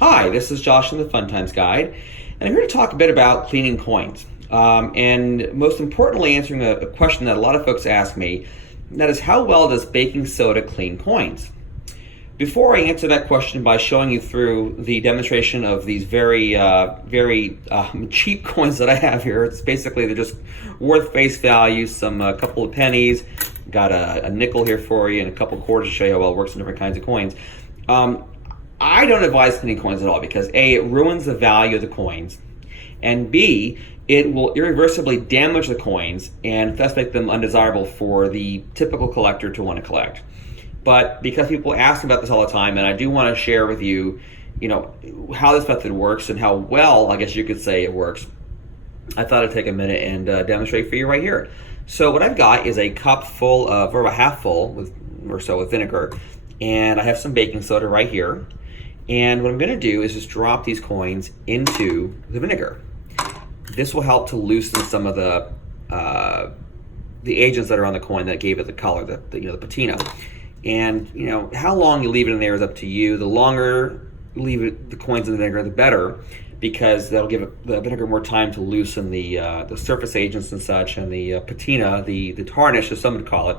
Hi, this is Josh from the Fun Times Guide, and I'm here to talk a bit about cleaning coins. And most importantly, answering a question that a lot of folks ask me, and that is how well does baking soda clean coins? Before I answer that question by showing you through the demonstration of these very cheap coins that I have here, it's basically they're just worth face value, a couple of pennies, got a nickel here for you, and a couple quarters to show you how well it works in different kinds of coins. I don't advise cleaning coins at all because A, it ruins the value of the coins, and B, it will irreversibly damage the coins and thus make them undesirable for the typical collector to want to collect. But because people ask about this all the time, and I do want to share with you, how this method works and how well, I guess you could say, it works, I thought I'd take a minute and demonstrate for you right here. So what I've got is a cup full of, or a half full with vinegar, and I have some baking soda right here. And what I'm going to do is just drop these coins into the vinegar. This will help to loosen some of the agents that are on the coin that gave it the color, the patina. And how long you leave it in there is up to you. The longer you leave the coins in the vinegar, the better, because that'll give the vinegar more time to loosen the surface agents and such, and the patina, the tarnish, as some would call it,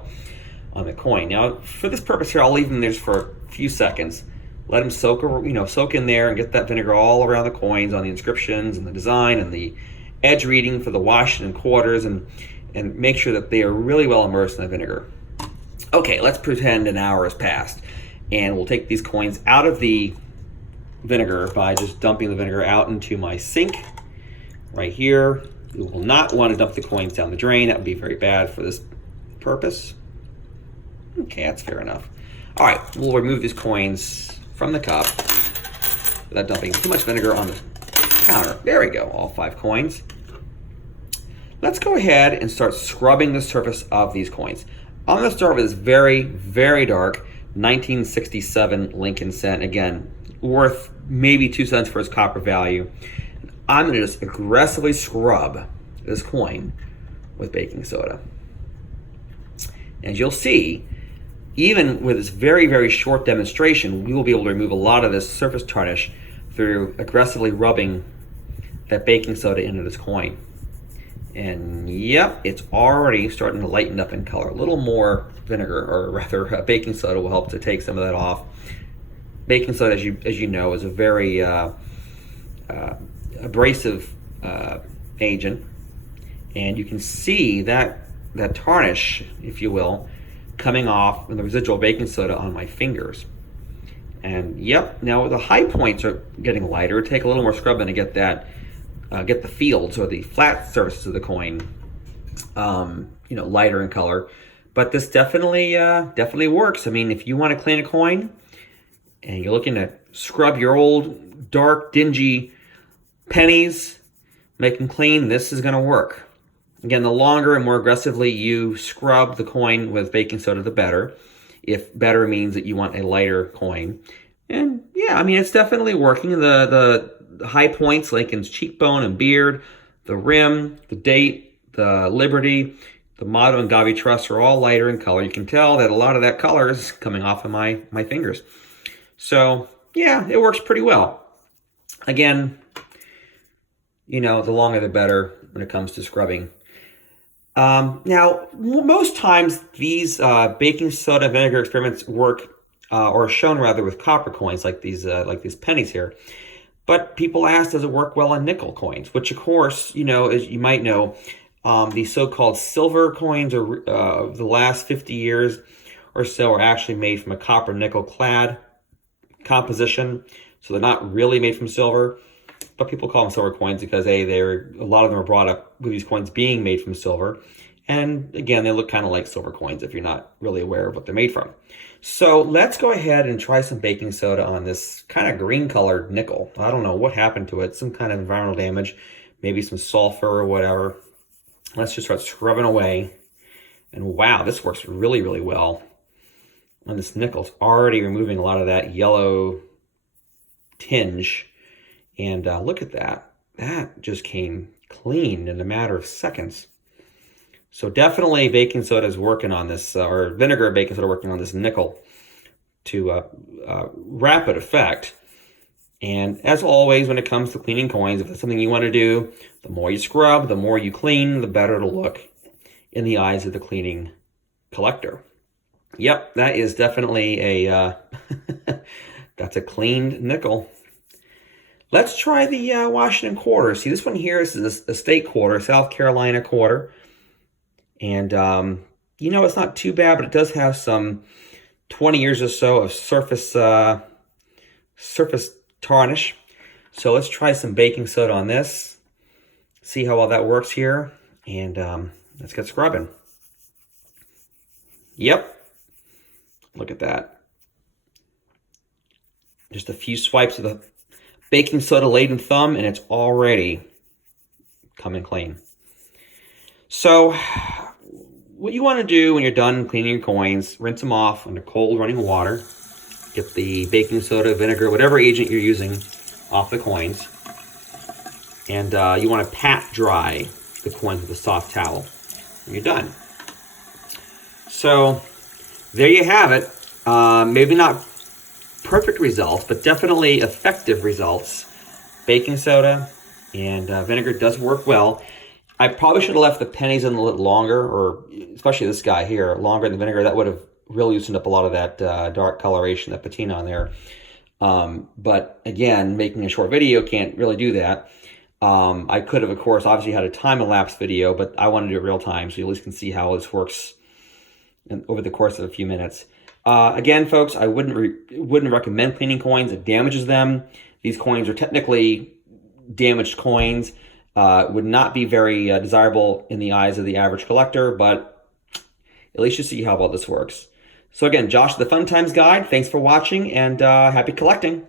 on the coin. Now, for this purpose here, I'll leave them there for a few seconds. Let them soak in there and get that vinegar all around the coins, on the inscriptions and the design and the edge reading for the wash and quarters, and make sure that they are really well immersed in the vinegar. Okay, let's pretend an hour has passed, and we'll take these coins out of the vinegar by just dumping the vinegar out into my sink right here. You will not want to dump the coins down the drain. That would be very bad for this purpose. Okay, that's fair enough. All right, we'll remove these coins from the cup without dumping too much vinegar on the counter. There we go, all 5 coins. Let's go ahead and start scrubbing the surface of these coins. I'm going to start with this very, very dark 1967 Lincoln cent. Again, worth maybe 2 cents for its copper value. I'm going to just aggressively scrub this coin with baking soda. As you'll see, even with this very, very short demonstration, we will be able to remove a lot of this surface tarnish through aggressively rubbing that baking soda into this coin. And yep, it's already starting to lighten up in color. A little more vinegar, or rather baking soda, will help to take some of that off. Baking soda, as you know, is a very abrasive agent, and you can see that tarnish, if you will, coming off in the residual baking soda on my fingers. And yep, now the high points are getting lighter. Take a little more scrubbing to get that, get the fields or the flat surfaces of the coin, lighter in color. But this definitely works. I mean, if you want to clean a coin and you're looking to scrub your old, dark, dingy pennies, make them clean, this is going to work. Again, the longer and more aggressively you scrub the coin with baking soda, the better. If better means that you want a lighter coin. And yeah, I mean, it's definitely working. The high points, Lincoln's cheekbone and beard, the rim, the date, the Liberty, the motto, and God We Trust are all lighter in color. You can tell that a lot of that color is coming off of my fingers. So yeah, it works pretty well. Again, the longer the better when it comes to scrubbing. Now, most times these baking soda vinegar experiments work, or are shown rather, with copper coins like these pennies here. But people ask, does it work well on nickel coins? Which, of course, as you might know, the so-called silver coins are the last 50 years or so are actually made from a copper nickel clad composition, so they're not really made from silver. But people call them silver coins because a lot of them are brought up with these coins being made from silver, and again, they look kind of like silver coins if you're not really aware of what they're made from. So let's go ahead and try some baking soda on this kind of green colored nickel. I don't know what happened to it, some kind of environmental damage, maybe some sulfur or whatever. Let's just start scrubbing away, and wow, this works really, really well on this nickel. It's already removing a lot of that yellow tinge. And look at that. That just came clean in a matter of seconds. So definitely baking soda is working on this, or vinegar baking soda working on this nickel to rapid effect. And as always, when it comes to cleaning coins, if it's something you want to do, the more you scrub, the more you clean, the better it'll look in the eyes of the cleaning collector. Yep, that is definitely a that's a cleaned nickel. Let's try the Washington quarter. See, this one here is a state quarter, South Carolina quarter. And, you know, it's not too bad, but it does have some 20 years or so of surface tarnish. So let's try some baking soda on this. See how well that works here. And let's get scrubbing. Yep. Look at that. Just a few swipes of the baking soda laden thumb and it's already coming clean. So what you want to do when you're done cleaning your coins, rinse them off under cold running water. Get the baking soda, vinegar, whatever agent you're using off the coins. And you want to pat dry the coins with a soft towel when you're done. So there you have it. Maybe not perfect results, but definitely effective results. Baking soda and vinegar does work well. I probably should have left the pennies in a little longer, or especially this guy here, longer than the vinegar. That would have really loosened up a lot of that dark coloration, that patina on there. But again, making a short video can't really do that. I could have, of course, obviously had a time-elapsed video, but I want to do it real time so you at least can see how this works over the course of a few minutes. Again, folks, I wouldn't recommend cleaning coins. It damages them. These coins are technically damaged coins. Would not be very desirable in the eyes of the average collector, but at least you see how well this works. So again, Josh, the Fun Times Guide. Thanks for watching, and happy collecting.